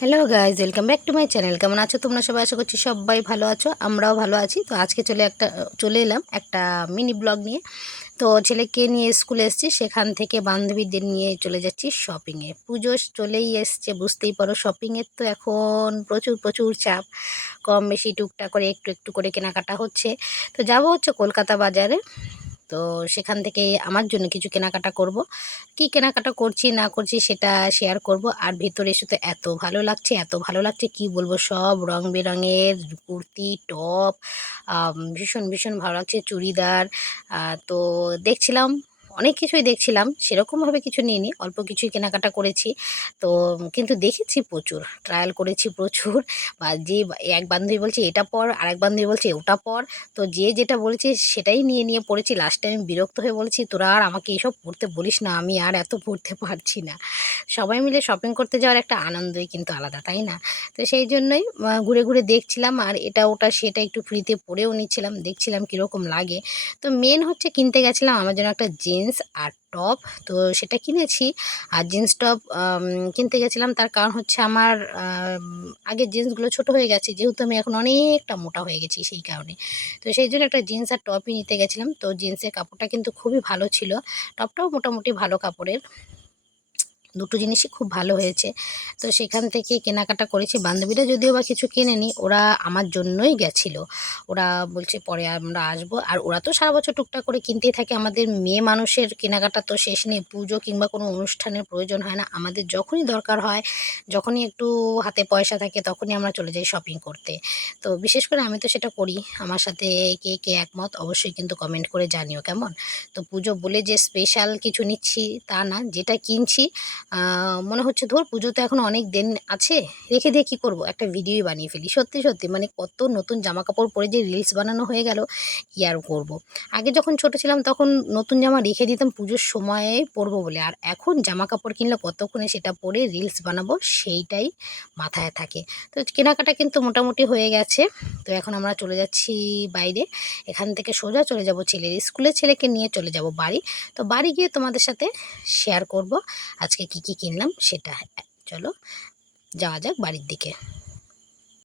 Hello guys, welcome back to my channel. কেমন আছো তোমরা সবাই? আশা করছি সবাই ভালো আছো, আমরাও ভালো আছি। তো আজকে চলে এলাম একটা মিনি ব্লগ নিয়ে। তো ছেলেকে নিয়ে স্কুলে এসেছি, সেখান থেকে বান্ধবীদের নিয়ে চলে যাচ্ছি শপিংয়ে। পুজো চলেই এসছে, বুঝতেই পারো শপিংয়ের তো এখন প্রচুর প্রচুর চাপ। কম বেশি টুকটাক করে একটু একটু করে কেনাকাটা হচ্ছে। তো যাবো হচ্ছে কলকাতা বাজারে। তো সেখান থেকে আমার জন্য কিছু কেনাকাটা করব। কি কেনাকাটা করছি না করছি সেটা শেয়ার করব। আর ভেতরে এসে তো এত ভালো লাগছে, এত ভালো লাগছে কি বলবো, সব রং বেরঙের কুর্তি টপ, ভীষণ ভীষণ ভালো লাগছে, চুড়িদার। তো দেখছিলাম, অনেক কিছুই দেখছিলাম, সেরকমভাবে কিছু নিইনি, অল্প কিছুই কেনাকাটা করেছি। তো কিন্তু দেখেছি প্রচুর, ট্রায়াল করেছি প্রচুর। বা যে এক বান্ধবী বলছে এটা পর, আরেক বান্ধবী বলছে ওটা পর। তো যে যেটা বলেছে সেটাই নিয়ে নিয়ে পড়েছি। লাস্টে আমি বিরক্ত হয়ে বলেছি, তোরা আর আমাকে এসব পড়তে বলিস না, আমি আর এত পড়তে পারছি না। সবাই মিলে শপিং করতে যাওয়ার একটা আনন্দই কিন্তু আলাদা, তাই না? তো সেই জন্যই ঘুরে ঘুরে দেখছিলাম, আর এটা ওটা সেটা একটু ফ্রিতে পরেও নিচ্ছিলাম, দেখছিলাম কীরকম লাগে। তো মেন হচ্ছে কিনতে গেছিলাম আমার জন্য একটা জিন্স আর টপ। তো সেটা কিনেছি। আর জিন্স টপ কিনতে গেছিলাম, তার কারণ হচ্ছে আমার আগের জিন্সগুলো ছোট হয়ে গেছে, যেহেতু আমি এখন অনেকটা মোটা হয়ে গেছি সেই কারণে। তো সেই জন্য একটা জিন্স আর টপই নিতে গেছিলাম। তো জিন্সের কাপড়টা কিন্তু খুবই ভালো ছিল, টপটাও মোটামুটি ভালো কাপড়ের। দুটো জিনিসই খুব ভালো হয়েছে। তো সেখান থেকে কেনাকাটা করেছি। বান্ধবীরা যদিও বা কিছু কেনেনি, ওরা আমার জন্যই গেছিলো। ওরা বলছে পরে আমরা আসবো। আর ওরা তো সারা বছর টুকটাক করে কিনতেই থাকে। আমাদের মেয়ে মানুষের কেনাকাটা তো শেষ নেই। পুজো কিংবা কোনো অনুষ্ঠানের প্রয়োজন হয় না, আমাদের যখনই দরকার হয়, যখনই একটু হাতে পয়সা থাকে, তখনই আমরা চলে যাই শপিং করতে। তো বিশেষ করে আমি তো সেটা করি। আমার সাথে কে কে একমত অবশ্যই কিন্তু কমেন্ট করে জানিও কেমন। তো পুজো বলে যে স্পেশাল কিছু নিচ্ছি তা না, যেটা কিনছি মনে হচ্ছে ধুর পুজো তো এখনও অনেক দিন আছে, রেখে দিয়ে কী করবো, একটা ভিডিওই বানিয়ে ফেলি। সত্যি সত্যি মানে কত নতুন জামা কাপড় পরে যে রিলস বানানো হয়ে গেল, কী আর করব। আগে যখন ছোট ছিলাম তখন নতুন জামা রেখে দিতাম পুজোর সময়ে পরবো বলে, আর এখন জামা কাপড় কিনলে কতক্ষণে সেটা পরে রিলস বানাবো সেইটাই মাথায় থাকে। তো কেনাকাটা কিন্তু মোটামুটি হয়ে গেছে। তো এখন আমরা চলে যাচ্ছি বাইরে। এখান থেকে সোজা চলে যাব ছেলের স্কুলে, ছেলেকে নিয়ে চলে যাব বাড়ি। তো বাড়ি গিয়ে তোমাদের সাথে শেয়ার করব আজকে কি কি কিনলাম সেটা। চলো যাওয়া যাক বাড়ির দিকে।